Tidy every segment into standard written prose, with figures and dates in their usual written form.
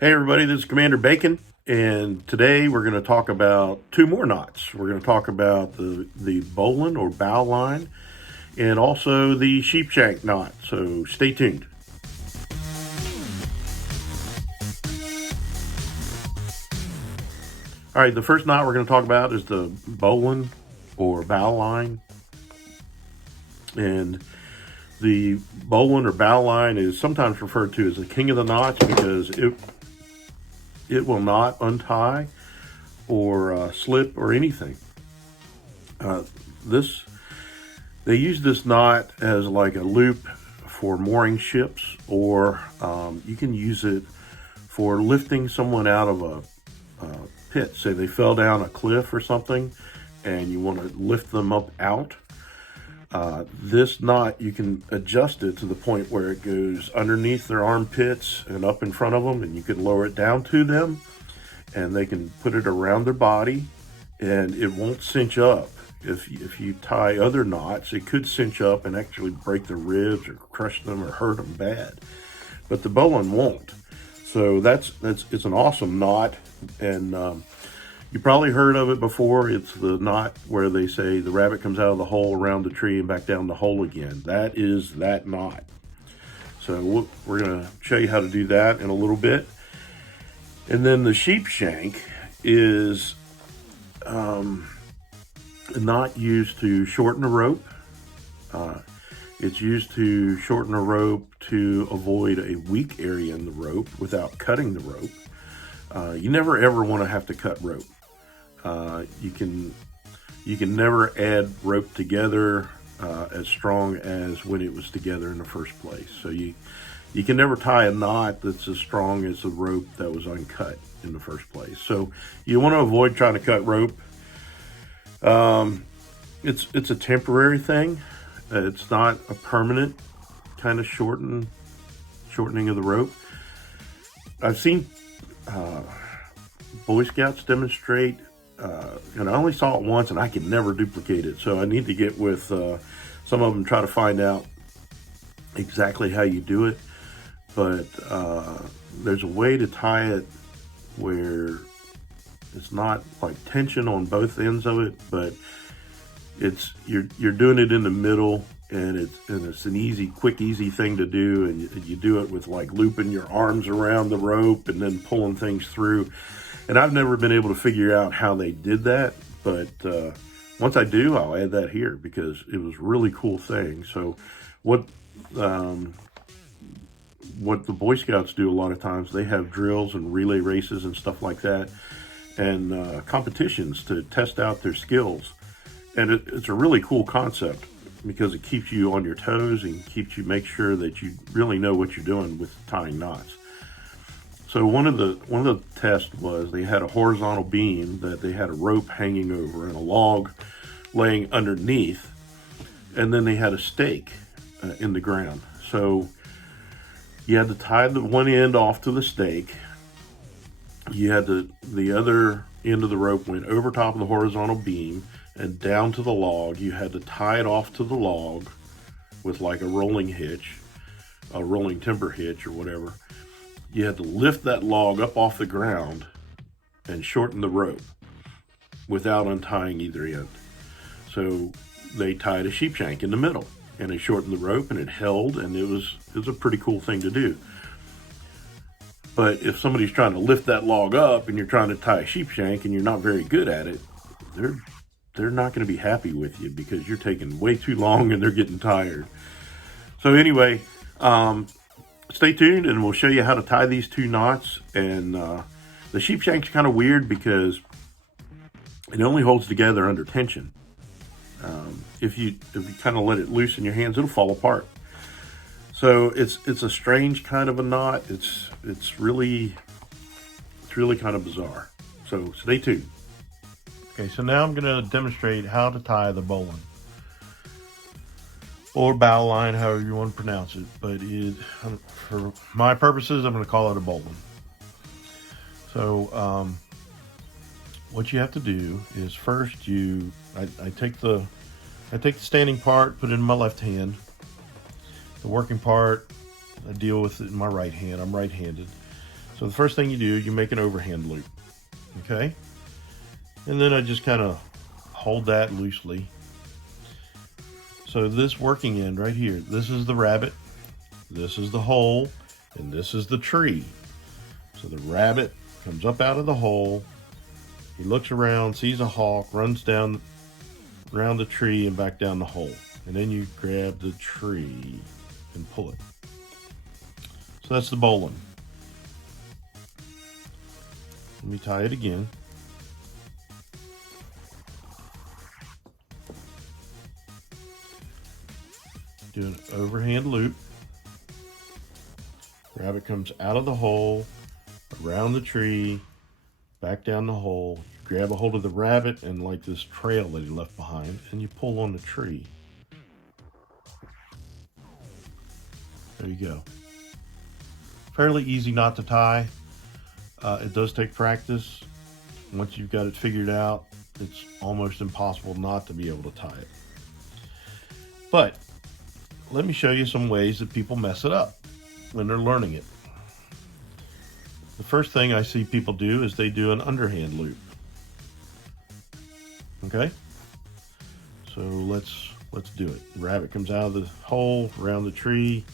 Hey everybody, this is Commander Bacon, and today we're going to talk about two more knots. We're going to talk about the Bowline or Bowline and also the Sheepshank knot, so stay tuned. All right, the first knot we're going to talk about is the Bowline or Bowline, and the Bowline or Bowline is sometimes referred to as the king of the knots because it will not untie or slip or anything. This They use this knot as like a loop for mooring ships, or you can use it for lifting someone out of a pit. Say they fell down a cliff or something, and you want to lift them up out. This knot, you can adjust it to the point where it goes underneath their armpits and up in front of them, and you can lower it down to them, and they can put it around their body, and it won't cinch up. If you tie other knots, it could cinch up and actually break their ribs or crush them or hurt them bad. But the Bowline won't. So it's an awesome knot, and you probably heard of it before. It's the knot where they say the rabbit comes out of the hole around the tree and back down the hole again. That is that knot. So we're going to show you how to do that in a little bit. And then the Sheepshank is a knot used to shorten a rope. It's used to shorten a rope to avoid a weak area in the rope without cutting the rope. You never ever want to have to cut rope. You can never add rope together as strong as when it was together in the first place. So you can never tie a knot that's as strong as the rope that was uncut in the first place. So you want to avoid trying to cut rope. It's a temporary thing. It's not a permanent kind of shortening of the rope. I've seen Boy Scouts demonstrate, and I only saw it once, and I could never duplicate it. So I need to get with some of them, try to find out exactly how you do it. But there's a way to tie it where it's not like tension on both ends of it, but you're doing it in the middle, and it's an easy thing to do, and you do it with like looping your arms around the rope and then pulling things through. And I've never been able to figure out how they did that, but once I do, I'll add that here because it was a really cool thing. So what the Boy Scouts do a lot of times, they have drills and relay races and stuff like that, and competitions to test out their skills. And it's a really cool concept because it keeps you on your toes and keeps you make sure that you really know what you're doing with tying knots. So one of the tests was they had a horizontal beam that they had a rope hanging over and a log laying underneath, and then they had a stake in the ground. So you had to tie the one end off to the stake. You had the other end of the rope went over top of the horizontal beam and down to the log. You had to tie it off to the log with like a rolling hitch, a rolling timber hitch or whatever. You had to lift that log up off the ground and shorten the rope without untying either end. So they tied a sheepshank in the middle, and it shortened the rope, and it held, and it was a pretty cool thing to do. But if somebody's trying to lift that log up and you're trying to tie a sheepshank and you're not very good at it, they're not going to be happy with you because you're taking way too long and they're getting tired. So anyway, stay tuned and we'll show you how to tie these two knots. And the sheepshank's kind of weird because it only holds together under tension. If you kind of let it loose in your hands, it'll fall apart. So it's a strange kind of a knot. It's really kind of bizarre. So stay tuned. Okay, so now I'm going to demonstrate how to tie the Bowline or Bowline, however you want to pronounce it. But for my purposes, I'm going to call it a Bowline. So what you have to do is first I take the standing part, put it in my left hand. The working part, I deal with it in my right hand. I'm right-handed. So the first thing you do, you make an overhand loop, okay? And then I just kind of hold that loosely. So this working end right here, this is the rabbit, this is the hole, and this is the tree. So the rabbit comes up out of the hole, he looks around, sees a hawk, runs down around the tree and back down the hole. And then you grab the tree and pull it. So that's the bowline. Let me tie it again. Do an overhand loop. Rabbit comes out of the hole, around the tree, back down the hole. You grab a hold of the rabbit and like this trail that he left behind, and you pull on the tree. There you go. Fairly easy knot to tie. It does take practice. Once you've got it figured out, it's almost impossible not to be able to tie it. But let me show you some ways that people mess it up when they're learning it. The first thing I see people do is they do an underhand loop. Okay? So let's do it. The rabbit comes out of the hole, around the tree,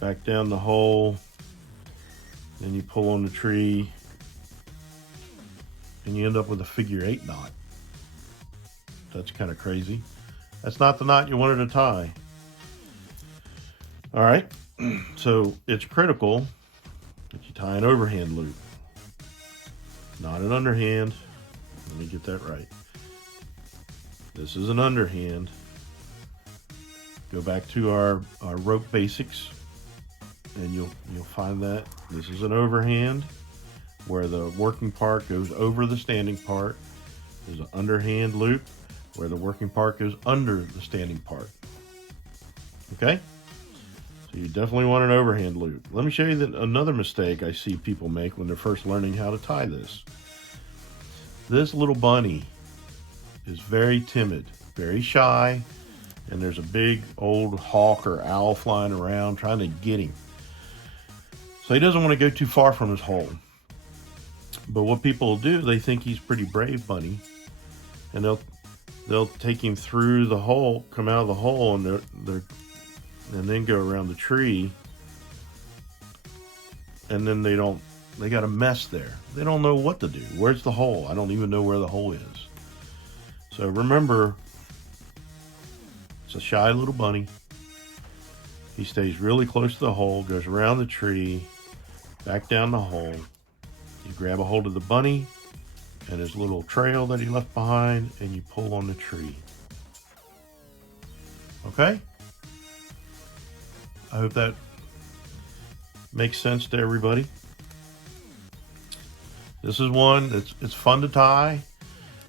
back down the hole, then you pull on the tree, and you end up with a figure 8 knot. That's kind of crazy. That's not the knot you wanted to tie. All right, so it's critical that you tie an overhand loop, not an underhand. Let me get that right. This is an underhand. Go back to our rope basics, and you'll find that this is an overhand where the working part goes over the standing part. There's an underhand loop where the working part goes under the standing part. Okay? So you definitely want an overhand loop. Let me show you another mistake I see people make when they're first learning how to tie this. This little bunny is very timid, very shy, and there's a big old hawk or owl flying around trying to get him. So he doesn't want to go too far from his hole. But what people will do, they think he's pretty brave bunny, and they'll take him through the hole, come out of the hole, and then go around the tree, and then they got a mess there. They don't know what to do. Where's the hole? I don't even know where the hole is. So remember, it's a shy little bunny. He stays really close to the hole, goes around the tree, back down the hole. You grab a hold of the bunny and his little trail that he left behind, and you pull on the tree. Okay? I hope that makes sense to everybody. This is one that's it's fun to tie.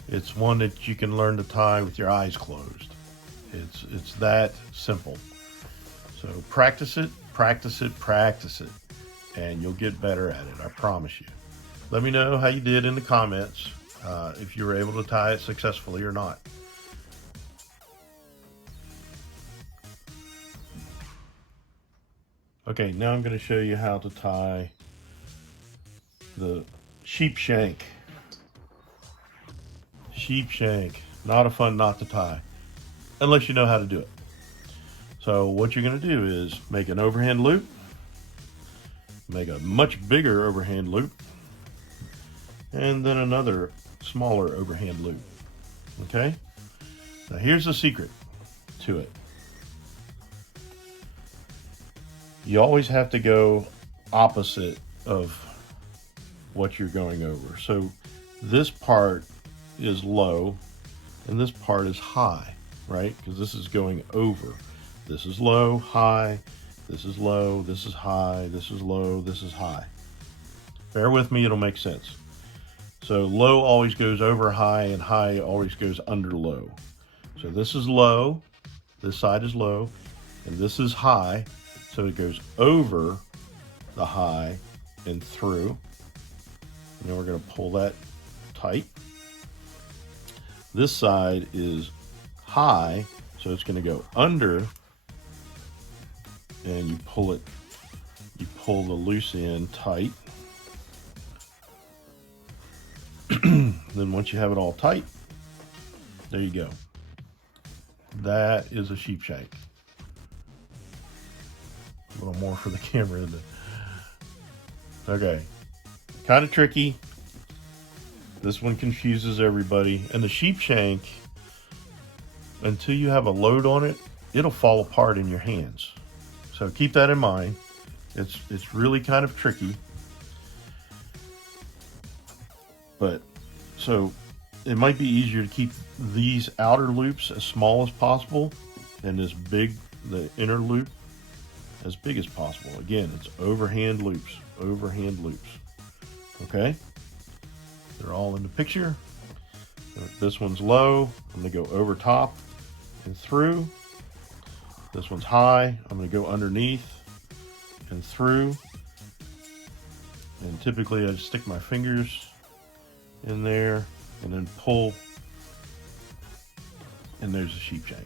It's one that you can learn to tie with your eyes closed. It's that simple. So practice it, practice it, practice it, and you'll get better at it, I promise you. Let me know how you did in the comments, if you were able to tie it successfully or not. Okay, now I'm going to show you how to tie the sheepshank. Sheepshank, not a fun knot to tie, unless you know how to do it. So what you're going to do is make an overhand loop, make a much bigger overhand loop, and then another smaller overhand loop. Okay? Now here's the secret to it. You always have to go opposite of what you're going over. So this part is low and this part is high, right? Because this is going over. This is low, high, this is low, this is high, this is low, this is high. Bear with me, it'll make sense. So low always goes over high, and high always goes under low. So this is low, this side is low, and this is high. So it goes over the high and through. And then we're going to pull that tight. This side is high, so it's going to go under, and you pull pull the loose end tight. Then once you have it all tight, there you go. That is a Sheepshank. A little more for the camera, isn't it? Okay, kind of tricky. This one confuses everybody. And the Sheepshank, until you have a load on it, it'll fall apart in your hands. So keep that in mind. It's really kind of tricky. But so it might be easier to keep these outer loops as small as possible and the inner loop as big as possible. Again, it's overhand loops. Okay? They're all in the picture. This one's low. I'm going to go over top and through. This one's high. I'm going to go underneath and through. And typically I just stick my fingers in there and then pull, and there's a Sheepshank.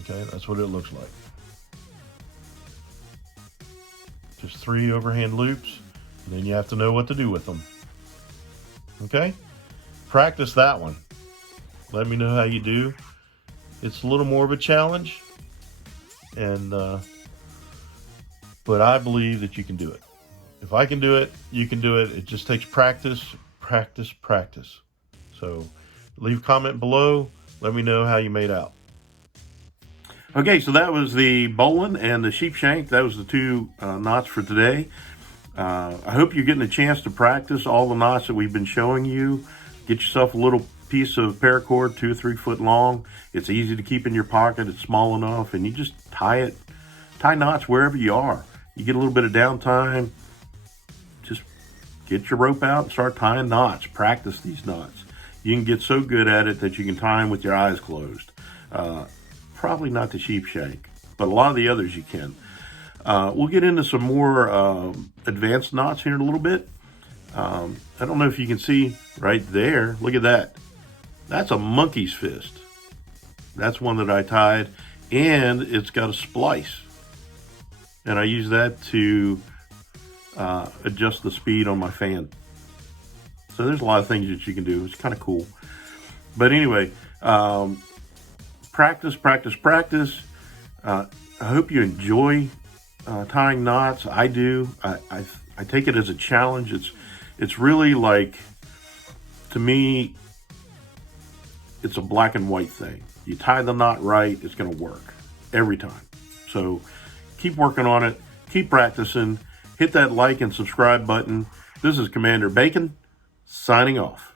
Okay, that's what it looks like. Just 3 overhand loops, and then you have to know what to do with them. Okay? Practice that one. Let me know how you do. It's a little more of a challenge, and but I believe that you can do it. If I can do it, you can do it. It just takes practice. So leave a comment below. Let me know how you made out. Okay, so that was the Bowline and the Sheepshank. That was the 2 knots for today. I hope you're getting a chance to practice all the knots that we've been showing you. Get yourself a little piece of paracord, 2 or 3 foot long. It's easy to keep in your pocket. It's small enough, and you just tie knots wherever you are. You get a little bit of downtime, just get your rope out and start tying knots. Practice these knots. You can get so good at it that you can tie them with your eyes closed. Probably not the Sheepshank, but a lot of the others you can. We'll get into some more advanced knots here in a little bit. I don't know if you can see right there. Look at that. That's a monkey's fist. That's one that I tied, and it's got a splice. And I use that to adjust the speed on my fan. So there's a lot of things that you can do. It's kind of cool. But anyway, practice. I hope you enjoy tying knots. I do. I take it as a challenge. It's really like, to me, it's a black and white thing. You tie the knot right, it's going to work every time. So keep working on it. Keep practicing. Hit that like and subscribe button. This is Commander Bacon signing off.